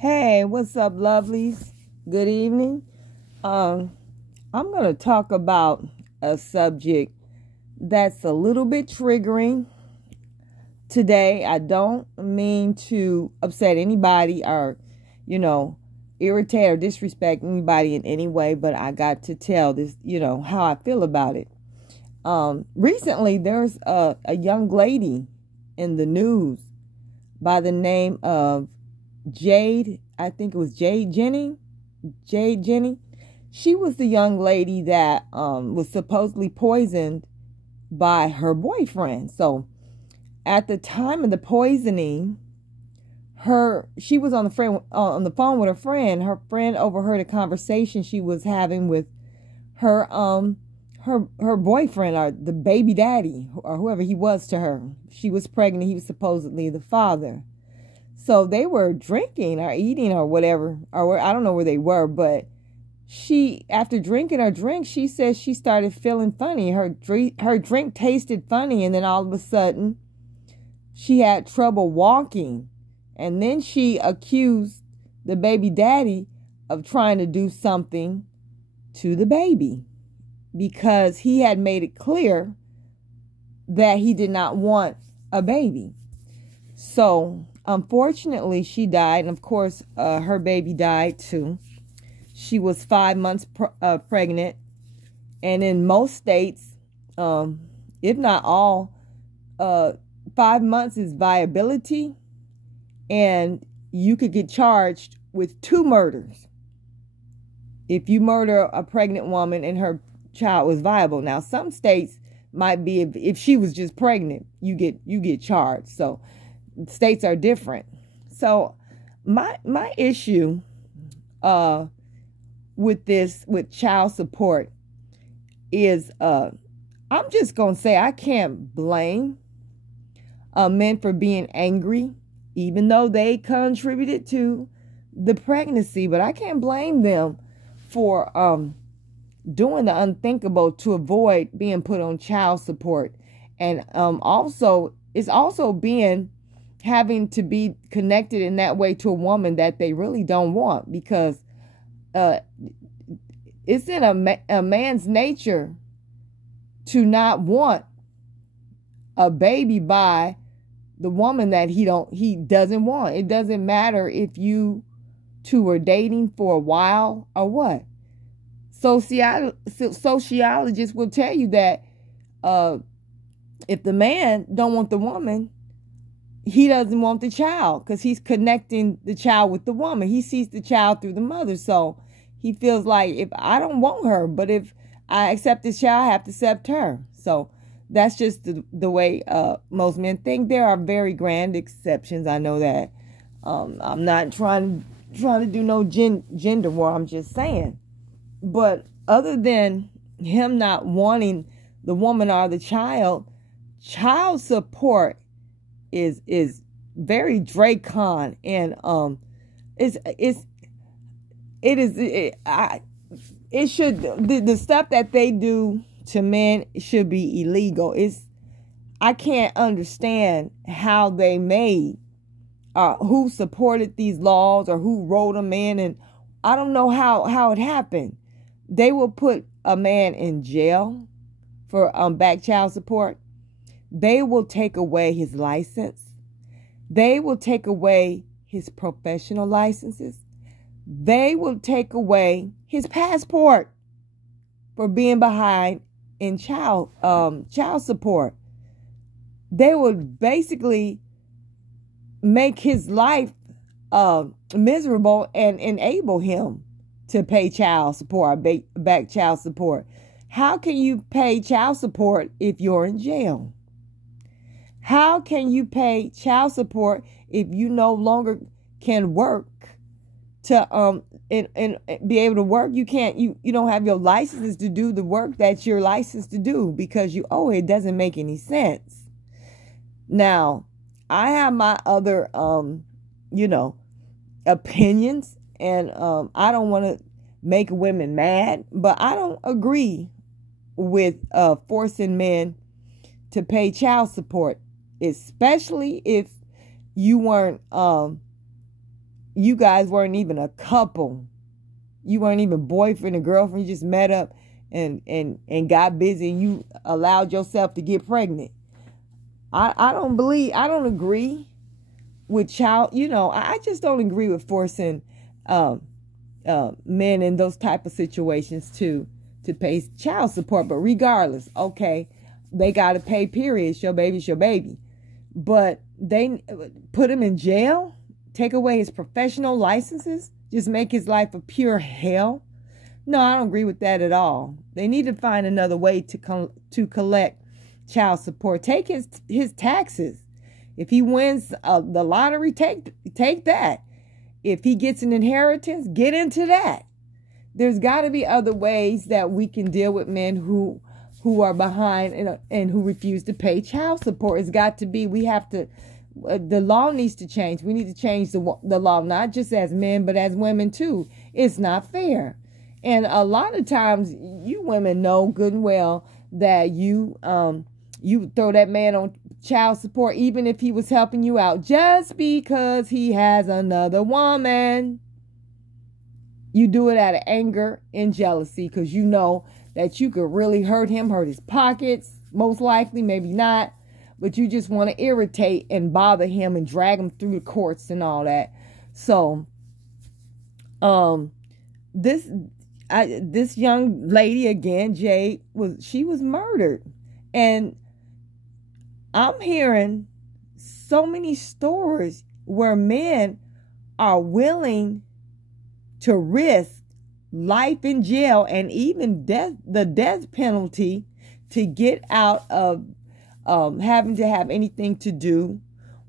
Hey, what's up, lovelies? Good evening. I'm going to talk about a subject that's a little bit triggering today. I don't mean to upset anybody or, irritate or disrespect anybody in any way, but I got to tell this, how I feel about it. Recently, there's a young lady in the news by the name of Jade. I think it was Jade Jenny. She was the young lady that was supposedly poisoned by her boyfriend. So at the time of the poisoning, she was on the phone with her friend. Her friend overheard a conversation she was having with her boyfriend, or the baby daddy, or whoever he was to her. She was pregnant. He was supposedly the father. So they were drinking or eating or whatever, or I don't know where they were, but after drinking her drink, she said she started feeling funny. Her drink tasted funny, and then all of a sudden, she had trouble walking. And then she accused the baby daddy of trying to do something to the baby because he had made it clear that he did not want a baby. So unfortunately, she died. And of course, her baby died too. She was 5 months pregnant. And in most states, if not all, 5 months is viability. And you could get charged with 2 murders if you murder a pregnant woman and her child was viable. Now, some states might be if she was just pregnant, you get charged. So states are different. So my issue with child support is I'm just gonna say I can't blame men for being angry, even though they contributed to the pregnancy. But I can't blame them for doing the unthinkable to avoid being put on child support. And also it's also having to be connected in that way to a woman that they really don't want, because it's in a man's nature to not want a baby by the woman that he doesn't want. It doesn't matter if you two were dating for a while or what. Sociologists will tell you that if the man don't want the woman, he doesn't want the child, because he's connecting the child with the woman. He sees the child through the mother. So he feels like, if I don't want her, but if I accept this child, I have to accept her. So that's just the way most men think. There are very grand exceptions. I know that. I'm not trying to do no gender war. I'm just saying. But other than him not wanting the woman or the child support is very draconian, and the stuff that they do to men should be illegal. I can't understand how they made who supported these laws or who wrote them in, and I don't know how it happened. They will put a man in jail for back child support. They will take away his license. They will take away his professional licenses. They will take away his passport for being behind in child support. They will basically make his life miserable and enable him to pay child support, or back child support. How can you pay child support if you're in jail? How can you pay child support if you no longer can work to and be able to work? You can't. You don't have your licenses to do the work that you're licensed to do because you owe it. It doesn't make any sense. Now, I have my other opinions, and I don't want to make women mad, but I don't agree with forcing men to pay child support, especially if you weren't you guys weren't even a couple. You weren't even boyfriend and girlfriend. You just met up and got busy, and you allowed yourself to get pregnant. I don't agree with child, I just don't agree with forcing men in those type of situations to pay child support. But regardless, okay, they got to pay, period. It's your baby, it's your baby. But they put him in jail, take away his professional licenses, just make his life a pure hell. No, I don't agree with that at all. They need to find another way to collect child support. Take his taxes. If he wins the lottery, take that. If he gets an inheritance, get into that. There's got to be other ways that we can deal with men who are behind and who refuse to pay child support. It's got to be. We have to. The law needs to change. We need to change the law, not just as men, but as women too. It's not fair. And a lot of times, you women know good and well that you throw that man on child support, even if he was helping you out, just because he has another woman. You do it out of anger and jealousy, because you know that you could really hurt him, hurt his pockets, most likely, maybe not. But you just want to irritate and bother him and drag him through the courts and all that. So, this young lady, again, Jade, was murdered. And I'm hearing so many stories where men are willing to risk life in jail and even the death penalty to get out of having to have anything to do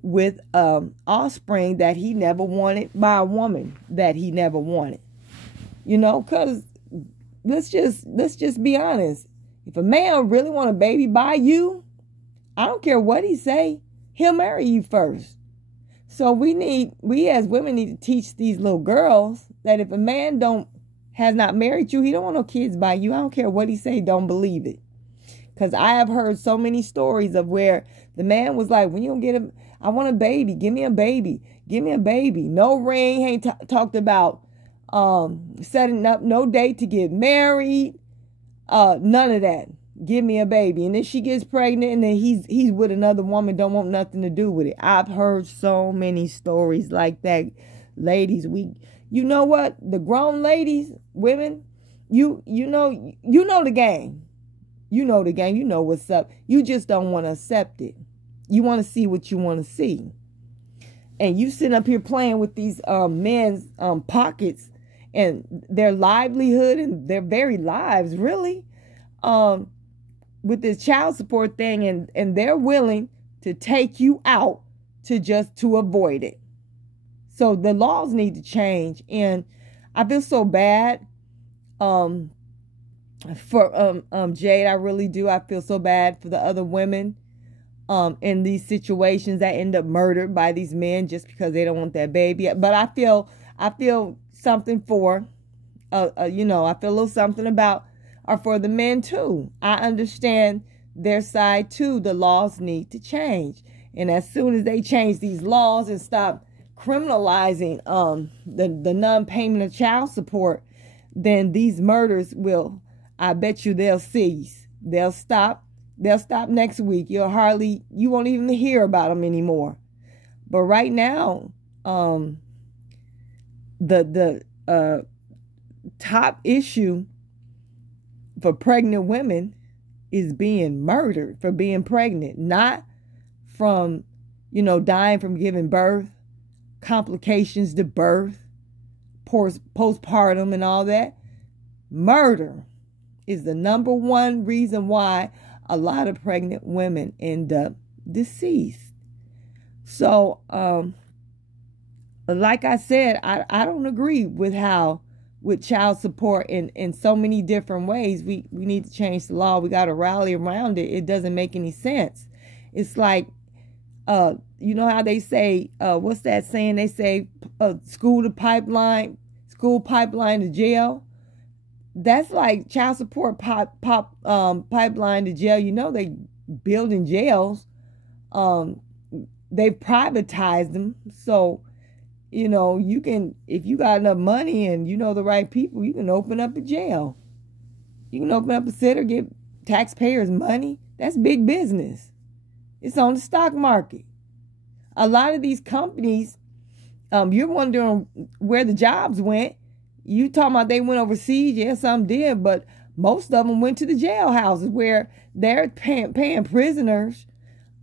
with offspring that he never wanted by a woman that he never wanted. Because let's just be honest. If a man really want a baby by you, I don't care what he say, he'll marry you first. So we as women need to teach these little girls that if a man has not married you, he don't want no kids by you. I don't care what he say, don't believe it. Because I have heard so many stories of where the man was like, when you don't get him, I want a baby, give me a baby, give me a baby. No ring, ain't talked about setting up no date to get married, none of that. Give me a baby. And then she gets pregnant and then he's with another woman, don't want nothing to do with it. I've heard so many stories like that. Ladies, you know what? The grown ladies, women, you know the game. You know the game. You know what's up. You just don't want to accept it. You want to see what you want to see. And you sitting up here playing with these men's pockets and their livelihood and their very lives, really, with this child support thing, and they're willing to take you out to avoid it. So the laws need to change, and I feel so bad for Jade. I really do. I feel so bad for the other women in these situations that end up murdered by these men just because they don't want that baby. But I feel something for I feel a little something about or for the men too. I understand their side too. The laws need to change, and as soon as they change these laws and stop criminalizing the non-payment of child support, then these murders will, I bet you, they'll cease. They'll stop next week. You won't even hear about them anymore. But right now, the top issue for pregnant women is being murdered for being pregnant, not from, dying from giving birth, complications to birth, postpartum and all that. Murder is the number one reason why a lot of pregnant women end up deceased. So, like I said, I don't agree with child support in so many different ways. We need to change the law. We got to rally around it. It doesn't make any sense. It's like, you know how they say, what's that saying? They say, school pipeline to jail. That's like child support pipeline to jail. They building jails. They've privatized them. So You know, you can, if you got enough money and you know the right people, you can open up a jail. You can open up a sitter, get taxpayers money. That's big business. It's on the stock market. A lot of these companies, you're wondering where the jobs went. You talking about they went overseas? Yeah, some did, but most of them went to the jailhouses where they're paying prisoners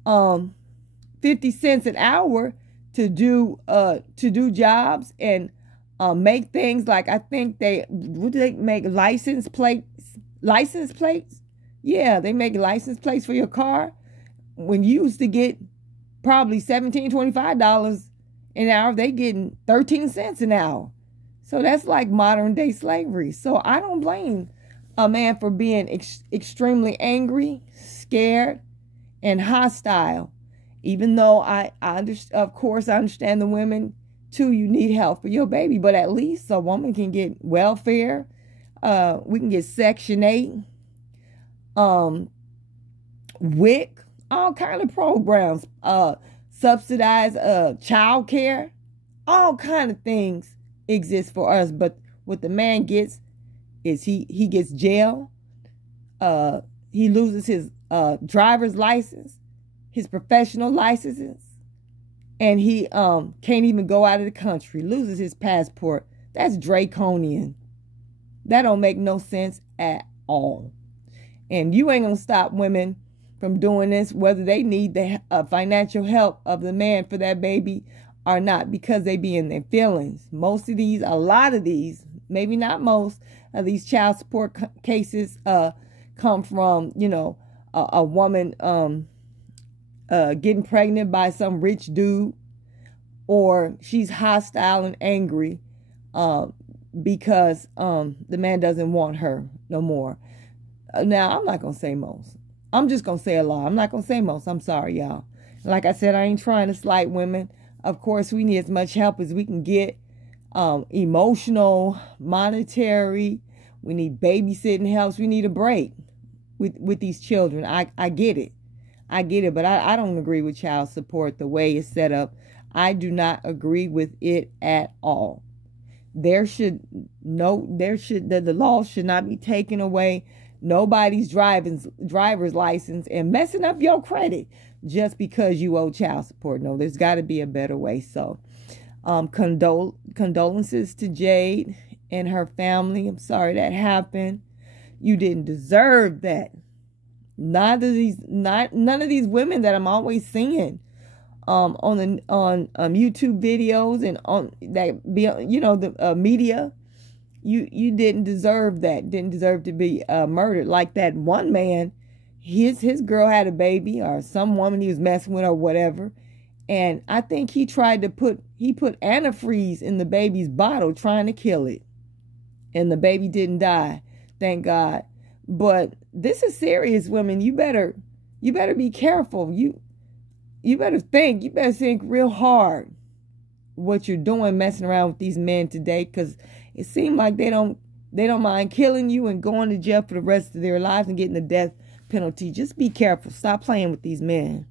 50 cents an hour to do jobs and make things like, I think would they make license plates? Yeah, they make license plates for your car. When you used to get probably $17, $25 an hour, they getting 13 cents an hour. So that's like modern day slavery. So I don't blame a man for being extremely angry, scared, and hostile. Even though of course, I understand the women too. You need help for your baby, but at least a woman can get welfare. We can get Section 8, WIC, all kind of programs, subsidized child care, all kind of things exist for us. But what the man gets is he gets jail. He loses his driver's license, his professional licenses, and he can't even go out of the country, loses his passport. That's draconian. That don't make no sense at all. And you ain't gonna stop women from doing this, whether they need the financial help of the man for that baby or not, because they be in their feelings. A lot of these, maybe not most of these child support cases come from, a woman getting pregnant by some rich dude, or she's hostile and angry because the man doesn't want her no more. Now, I'm not going to say most. I'm just going to say a lot. I'm not going to say most. I'm sorry, y'all. Like I said, I ain't trying to slight women. Of course, we need as much help as we can get. Emotional, monetary. We need babysitting helps. We need a break with these children. I get it. I get it, but I don't agree with child support the way it's set up. I do not agree with it at all. The law should not be taken away. Nobody's driver's license and messing up your credit just because you owe child support. No, there's got to be a better way. So, condolences to Jade and her family. I'm sorry that happened. You didn't deserve that. None of these women that I'm always seeing on YouTube videos and on that the media. You didn't deserve that. Didn't deserve to be murdered like that one man. His girl had a baby, or some woman he was messing with, or whatever. And I think he put antifreeze in the baby's bottle, trying to kill it. And the baby didn't die, thank God. But this is serious, women. You better be careful. You better think. You better think real hard what you're doing, messing around with these men today, because it seems like they don't mind killing you and going to jail for the rest of their lives and getting the death penalty. Just be careful. Stop playing with these men.